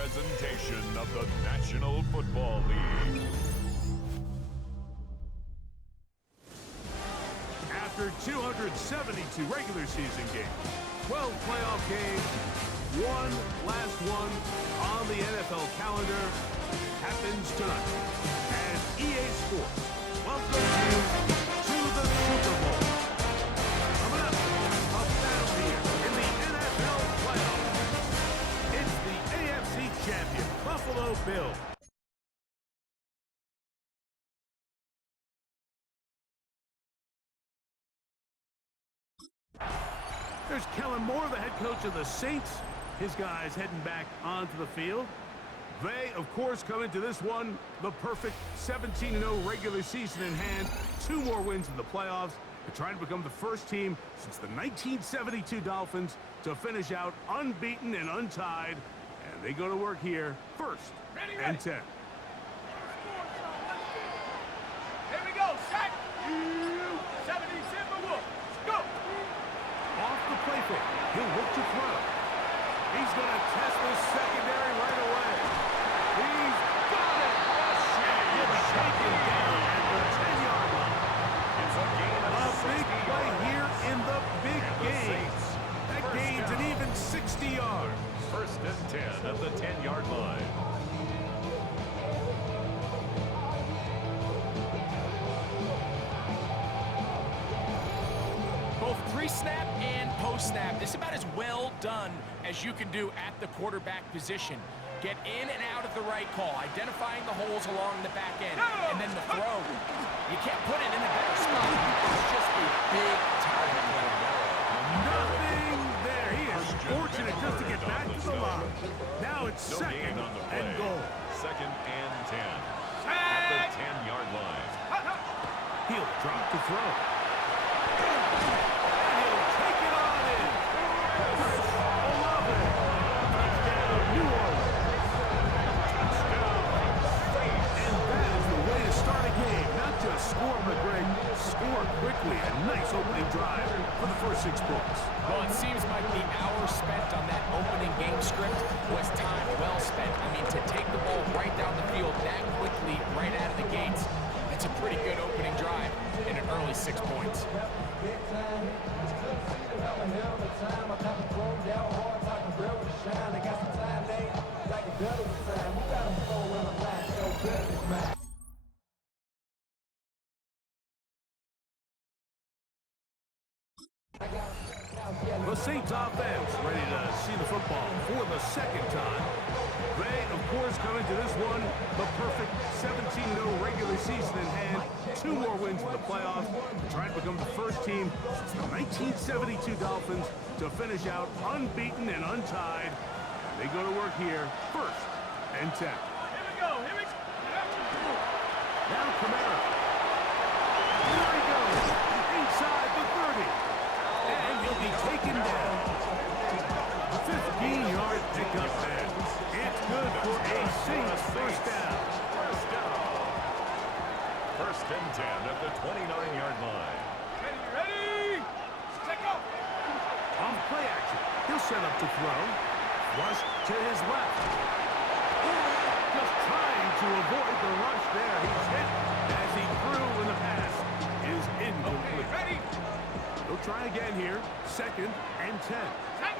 presentation of the National Football League. After 272 regular season games, 12 playoff games, one last one on the NFL calendar happens tonight. And EA Sports welcomes you to the Super Bowl. Coming up, a battle here in the NFL playoffs. It's the AFC champion Buffalo Bills. There's Kellen Moore, the head coach of the Saints. His guys heading back onto the field. They, of course, come into this one, the perfect 17-0 regular season in hand. 2 more wins in the playoffs. They're trying to become the first team since the 1972 Dolphins to finish out unbeaten and untied. And they go to work here first and 10. Here we go, set. 70 Timberwolves. Go. Off the play fake, he'll look to throw. He's going to test the secondary right away. He's got it. He'll be taken down at the 10-yard line. It's a gain of A big 60 play yards. here in the big And the game. Saints That first gains an down. even 60 yards. First and 10 at the 10-yard line. Both pre-snap and post-snap. This is about as well done as you can do at the quarterback position. Get in and out of the right call, identifying the holes along the back end, and then the throw. You can't put it in a better spot. It's just a big time play. Nothing there. He is fortunate just to get back to the line. Now it's No second gain on the play. and goal. Second and 10 at the 10-yard line. He'll drop to throw. And he'll take it on in. Chris Olave. Touchdown, New Orleans. And that is the way to start a game. Not just score, but Greg, score quickly. A nice opening drive for the first 6 points. Well, it seems like the hour spent on that opening game script was time well spent. I mean, to take the ball right down the field that quickly, right out of the gates, that's a pretty good opening drive in an early 6 points. The Saints offense ready to see the football for the second time. They, of course, come into this one the perfect 17-0 regular season in hand. 2 more wins in the playoffs. Trying to become the first team since the 1972 Dolphins to finish out unbeaten and untied. They go to work here first and 10. Here we go. Here we go. Now Kamara. Here he goes. Inside the 30. And he'll be taken down. 15-yard pickup there. It's good for a Saints first down. First down. First and 10 at the 29-yard line. Ready? Set go. On play action, he'll set up to throw. Rush to his left. Just trying to avoid the rush there. He's hit as he threw when the pass is incomplete. Ready? He'll try again here. Second and 10. Set.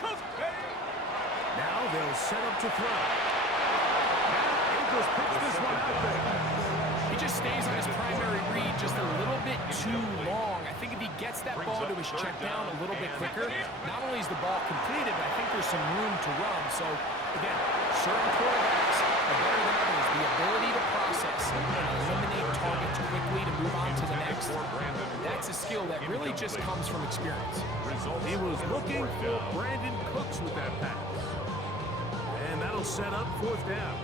Coach. Ready? Now they'll set up to throw. Now Ingles picks this one out there. He just stays on his primary read just a little bit too long. I think if he gets that ball to his check down a little bit quicker, not only is the ball completed, but I think there's some room to run. So, again, certain quarterbacks are better than others. The ability to process and eliminate targets quickly to move on to the next. That's a skill that really just comes from experience. He was looking for Brandon Cooks with that pass. And that'll set up fourth down.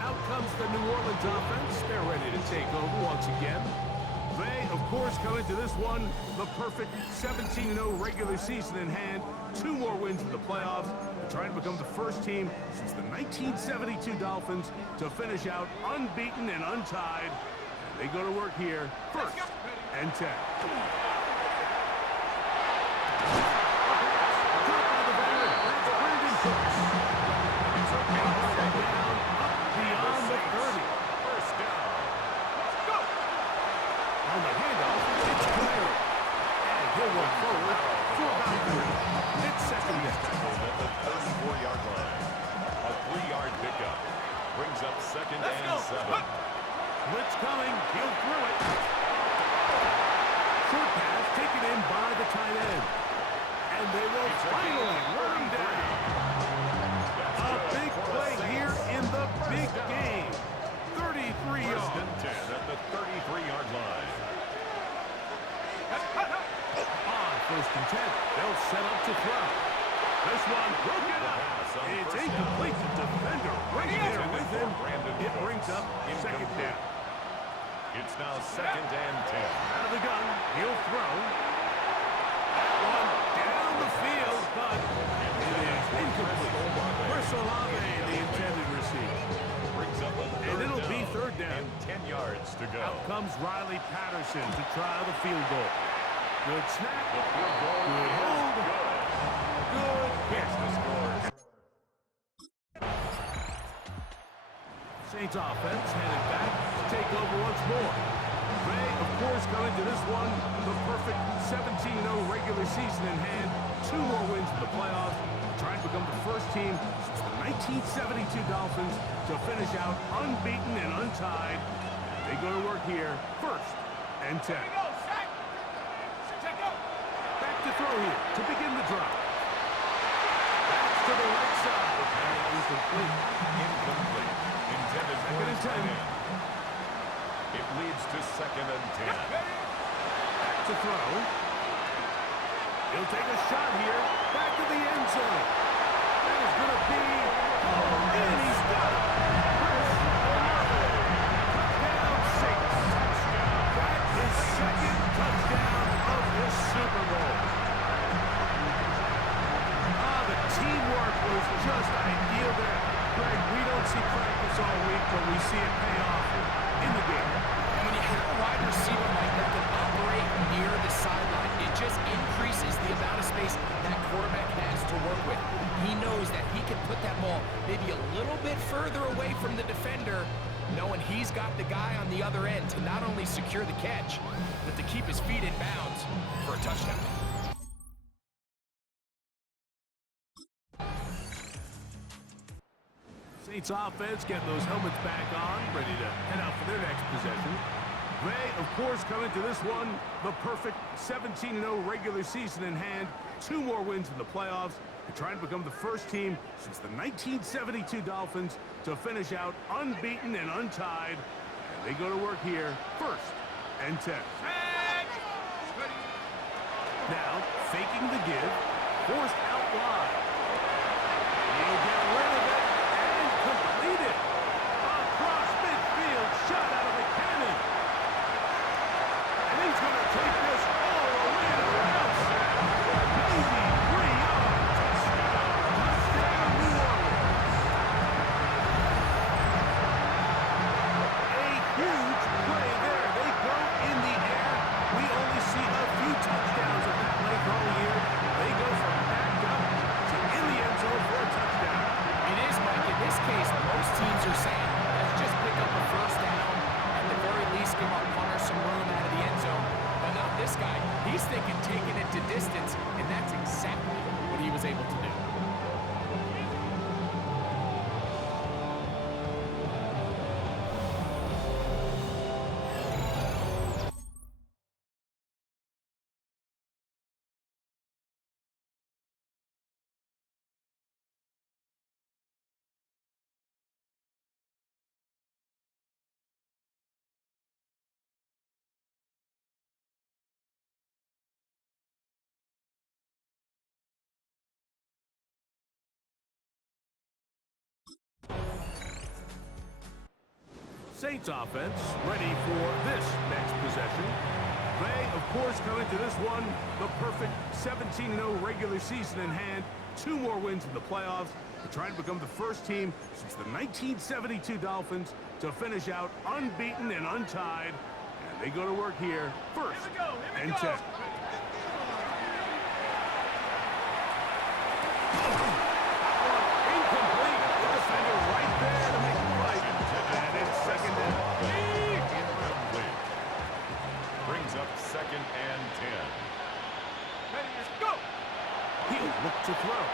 Out comes the New Orleans offense. They're ready to take over once again. They, of course, course, coming to this one, the perfect 17-0 regular season in hand. 2 more wins in the playoffs. They're trying to become the first team since the 1972 Dolphins to finish out unbeaten and untied. And they go to work here, first and 10. On the handoff, it's Kamara. And he'll work forward for about 3. It's second down. At the 34-yard line. A 3-yard pickup. Brings up second and 7. Blitz coming. He'll throw it. Short pass taken in by the tight end. And they will finally run him down. A big play here in the big game. 33 yards. First and 10 at the 33-yard line. On first and 10, they'll set up to throw. This one broken up. It's incomplete to defender right there with him. It brings up second down. It's now second and 10. Out of the gun, he'll throw. That one down the field, but it is incomplete. Chris Olave, the intended receiver. Brings up a And it'll be third down. And 10 yards to go. Out comes Riley Patterson to try the field goal. Good snap. The field goal Good is hold. Good Here's hit. the scores. Saints offense headed back to take over once more. Ray, of course, coming to this one, the perfect 17-0 regular season in hand. 2 more wins in the playoffs. Trying to become the first team since the 1972 Dolphins to finish out unbeaten and untied. They go to work here, first and 10. Here we go, sack. Check out. Back to throw here to begin the drive. That's to the right side. And incomplete. Incomplete. Intended for Second and 10. tight end. It leads to second and 10. Back to throw. He'll take a shot here. Back to the end zone. That is going to be... Oh, and he's got it. Chris Olave. Touchdown, Saints. That is second touchdown of the Super Bowl. The teamwork was just ideal there. Greg, we don't see practice all week, but we see it pay off in the game. And when you have a wide receiver like that that operate near the sideline, it just increases the amount of space that quarterback has to work with. He knows that he can put that ball maybe a little bit further away from the defender, knowing he's got the guy on the other end to not only secure the catch, but to keep his feet in bounds for a touchdown. Saints offense getting those helmets back on, ready to head out for their next possession. Ray, of course, coming to this one, the perfect 17-0 regular season in hand. 2 more wins in the playoffs. They're trying to become the first team since the 1972 Dolphins to finish out unbeaten and untied. And they go to work here, first and 10. Sack. Ready. Now, faking the give, forced out wide. He'll get rid of it and complete it. Across midfield, shot out of the cannon. And he's going to take this all the way to the house. 83 yards. Touchdown, New Orleans. A huge play there. They go in the air. We only see a few touchdowns of that late all year. They go from backed up to in the end zone for a touchdown. It is, Mike. In this case, most teams are saying, let's just pick up a first down, at the very least give our punter some room out of the end zone. But not this guy. He's thinking taking it to distance, and that's exactly what he was able to do. Saints offense ready for this next possession. They, of course, come into this one the perfect 17-0 regular season in hand. 2 more wins in the playoffs. They're trying to become the first team since the 1972 Dolphins to finish out unbeaten and untied. And they go to work here first and 10. Incomplete. The defender right there to make the play. And it's second down. Incomplete. Brings up second and 10. Ready, go! He'll look to throw.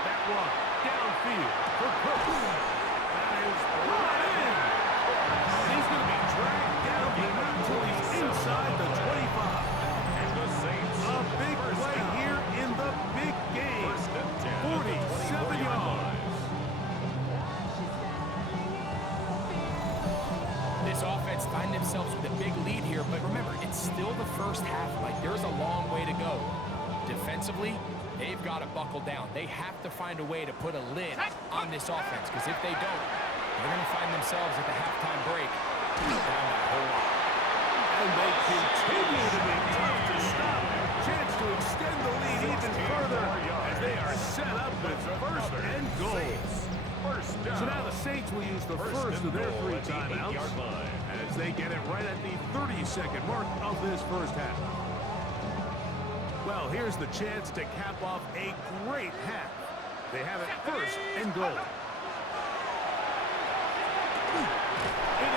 That one downfield for Cooks. That is brought in. He's going to be dragged down until he's inside the 25. And the Saints. A big play here in the big game. First and 10. 47 yards. This offense find themselves with a big lead here, but remember, it's still the first half. Like, there's a long way to go. Defensively, they've got to buckle down. They have to find a way to put a lid on this offense, because if they don't, they're going to find themselves at the halftime break down that whole lot. And they continue to be tough to stop. Chance to extend the lead even further as they are set up with first and goal. First down. So now the Saints will use the first of their 3 timeouts as they get it right at the 32nd mark of this first half. Well, here's the chance to cap off a great half. They have it first and goal. It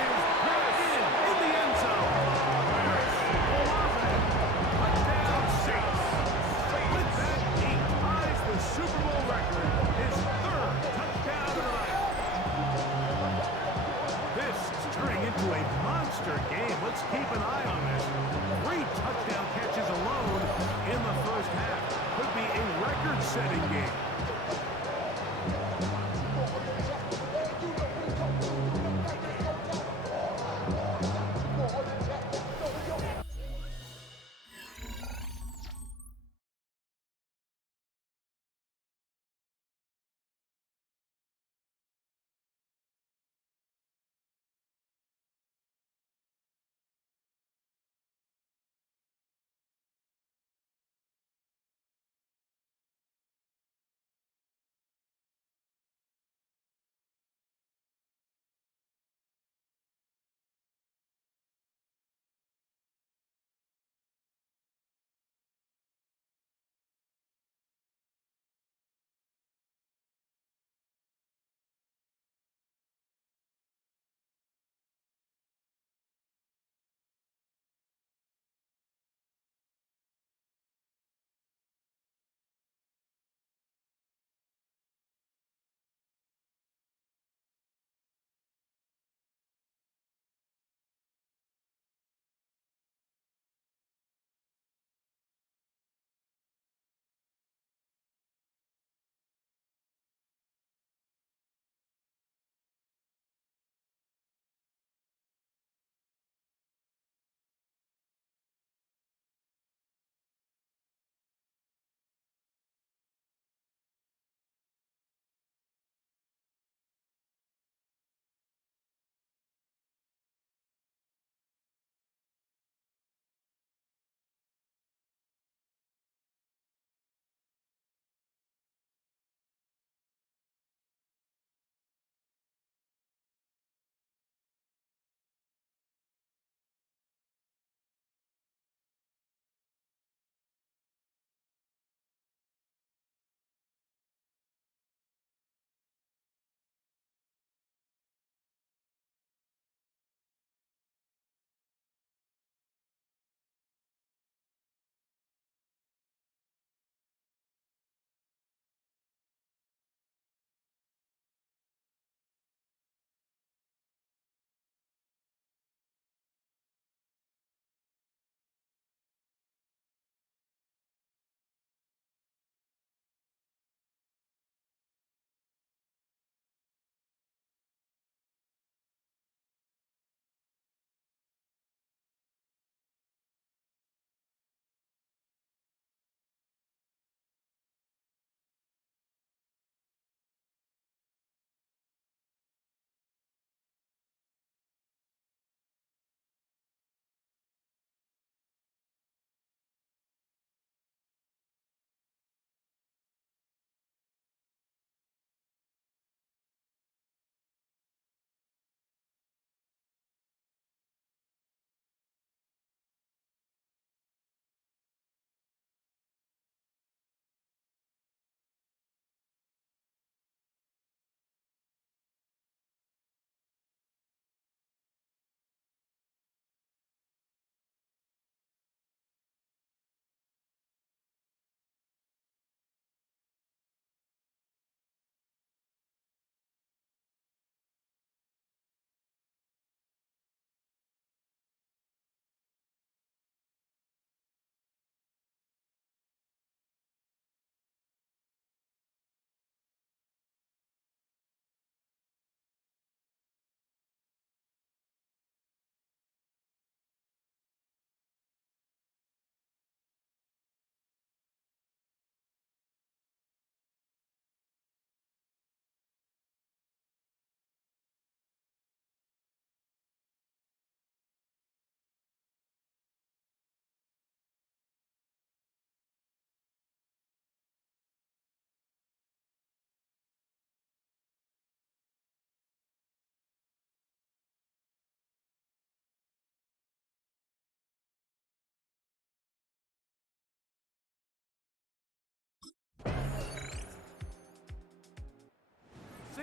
is brought in the end zone. Touchdown Saints. With that, he ties the Super Bowl record, his 3rd touchdown of the night. This is turning into a monster game. Let's keep an eye on this. 3 touchdown catches alone in the first half. Could be a record-setting game.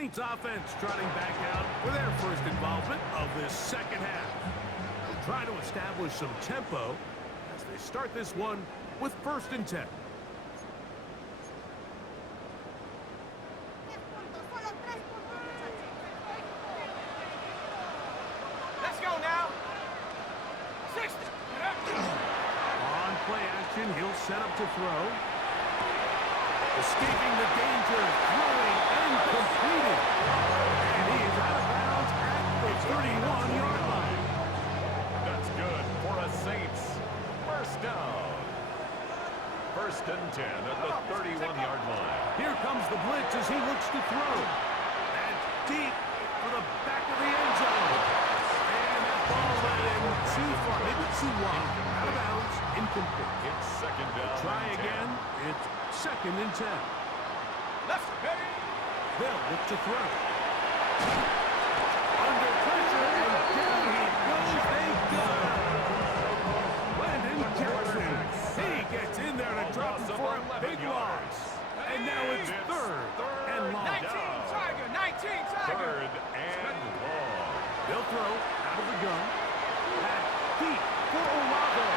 Saints offense trotting back out for their first involvement of this second half. They'll try to establish some tempo as they start this one with 1st and 10. Let's go now. 60. On play action, he'll set up to throw. Escaping the danger, throwing and completing. And he is out of bounds at the 31-yard line. That's good for a Saints first down. 1st and 10 at the 31-yard line. Here comes the blitz as he looks to throw. And deep for the back of the end zone. And that ball went in too far, maybe too wide. Out of bounds, incomplete. It's 2nd down. Try and 10. again. It's 2nd and 10. Let's go. They'll look to throw. Under pressure, and down he goes. They got him. Landon Jackson. He gets in there to drop him for a big loss. And now it's 3rd and long. 19 Tiger, 19 Tiger. 3rd and long. They'll throw out of the gun. Back deep for Olave.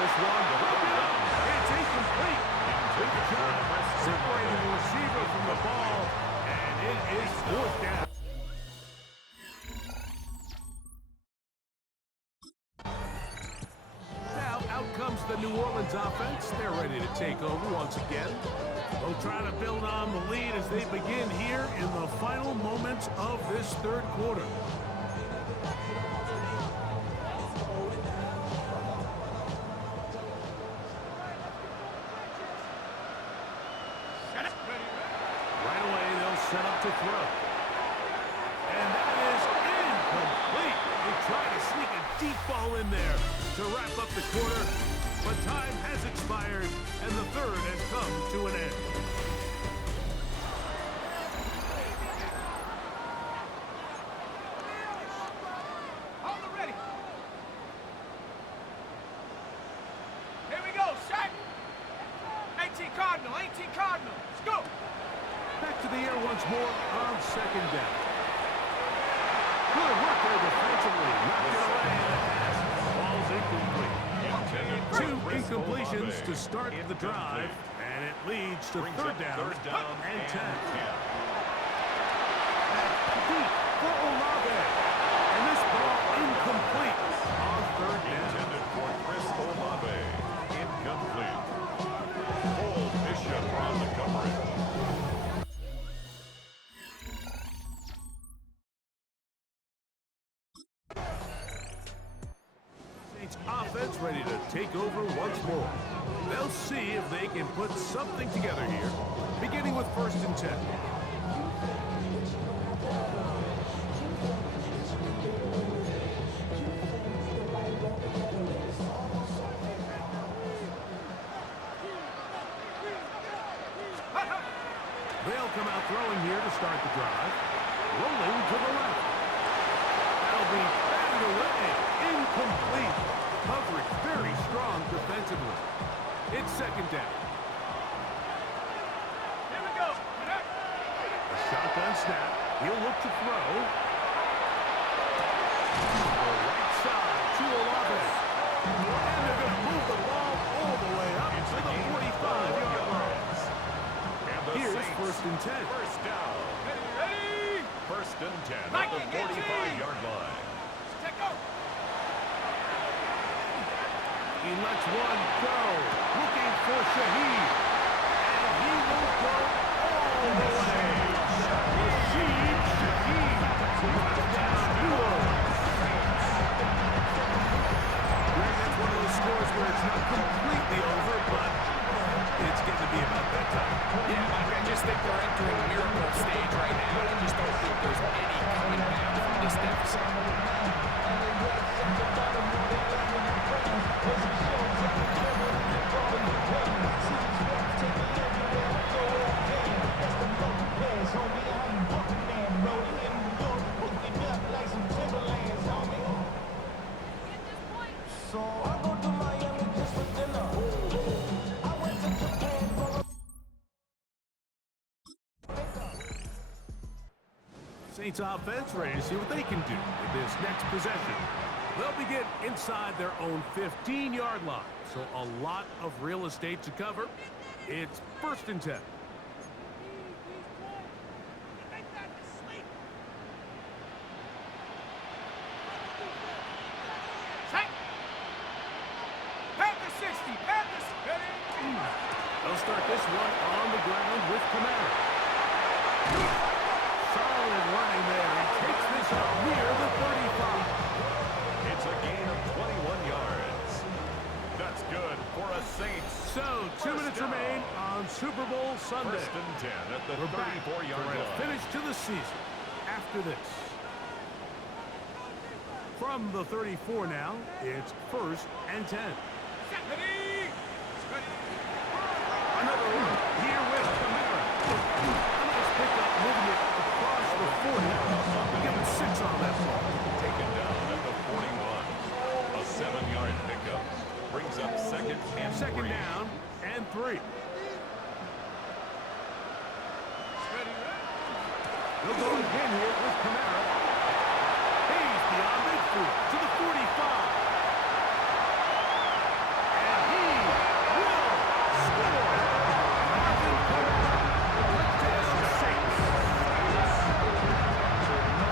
This one broken up. It's incomplete. Good job separating the receiver from the ball. And it is 4th down. Now out comes the New Orleans offense. They're ready to take over once again. They'll try to build on the lead as they begin here in the final moments of this 3rd quarter. Right away, they'll set up to throw. And that is incomplete. They try to sneak a deep ball in there to wrap up the quarter, but time has expired, and the 3rd has come to an end. Hold it ready. Here we go, set. 18 Cardinal, 18 Cardinal. Let's go. Back to the air once more on 2nd down. Good work there defensively. Knocked it away, and the pass falls incomplete. Two incompletions to start the drive, and it leads to 3rd down and 10. Deep for Olave, and this ball incomplete on 3rd down. Intended for Chris Olave. Incomplete. Cole Bishop on the coverage. Saints offense ready to take over once more. They'll see if they can put something together here, beginning with 1st and 10. They'll come out throwing here to start the drive. Rolling to the left. That'll be batted away. Incomplete. Coverage very strong defensively. It's 2nd down. Here we go. A shotgun snap. He'll look to throw. The right side to Olave. And they're going to move the ball all the way up to the 45-yard line. Here's 1st and 10. First down. Ready? 1st and 10 at the 45-yard line. Check go. He lets one go. Looking for Shaheed. And he will go all the way. Rashid Shaheed. Touchdown, New Orleans. Greg, that's one of those scores where it's not completely over, but it's getting to be about that time. Yeah, Mike, I just think they're entering a miracle stage right now, and I just don't think there's any coming back from this deficit. Saints offense ready to see what they can do with this next possession. They'll begin inside their own 15-yard line, so a lot of real estate to cover. It's 1st and 10. Panther 60, Panthers ready. They'll start this one on the ground with Kamara. Solid running there. He takes this up near the 35. It's a gain of 21 yards. That's good for a Saints. So, 2 minutes down. remain on Super Bowl Sunday. 1st and 10 at the We're back 34-yard for a line. finish to the season after this. From the 34 now, it's 1st and 10. Ready. Another one here with Kamara. A nice pickup, moving it across the 40. Give him 6 on that ball. Taken down at the 41. A 7-yard pickup brings up 2nd and 3. Second down and 3. They'll go again here with Kamara. He's beyond midfield to the 45. And he will score. Marvin Kamara, touchdown Saints.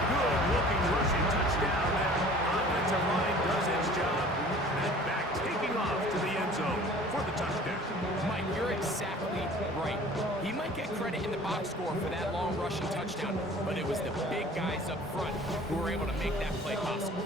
Good-looking rushing touchdown there. Offensive line does its job. And back taking off to the end zone for the touchdown. Mike, you're exactly right. He might get credit in the box score for that long rushing touchdown, but it was the big guys up front who were able to make that play possible.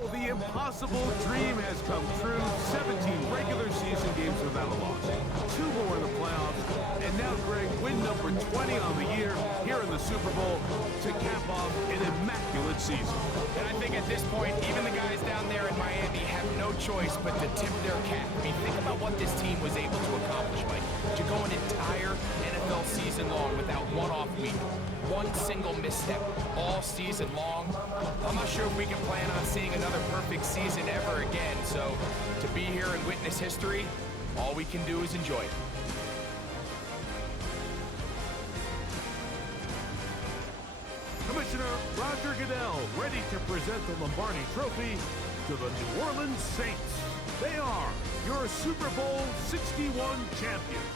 Oh, the impossible dream has come true. 17 regular season games without a loss. 2 more in the playoffs. And now, Greg, win number 20 on the year here in the Super Bowl to cap off an immaculate season. And I think at this point, even the guys down there in Miami have no choice but to tip their cap. I mean, think about what this team was able to accomplish, Mike. To go an entire NFL season long without one off week, one single misstep all season long. I'm not sure if we can plan on seeing another perfect season ever again. So to be here and witness history, all we can do is enjoy it. Commissioner Roger Goodell ready to present the Lombardi Trophy to the New Orleans Saints. They are your Super Bowl 61 champions.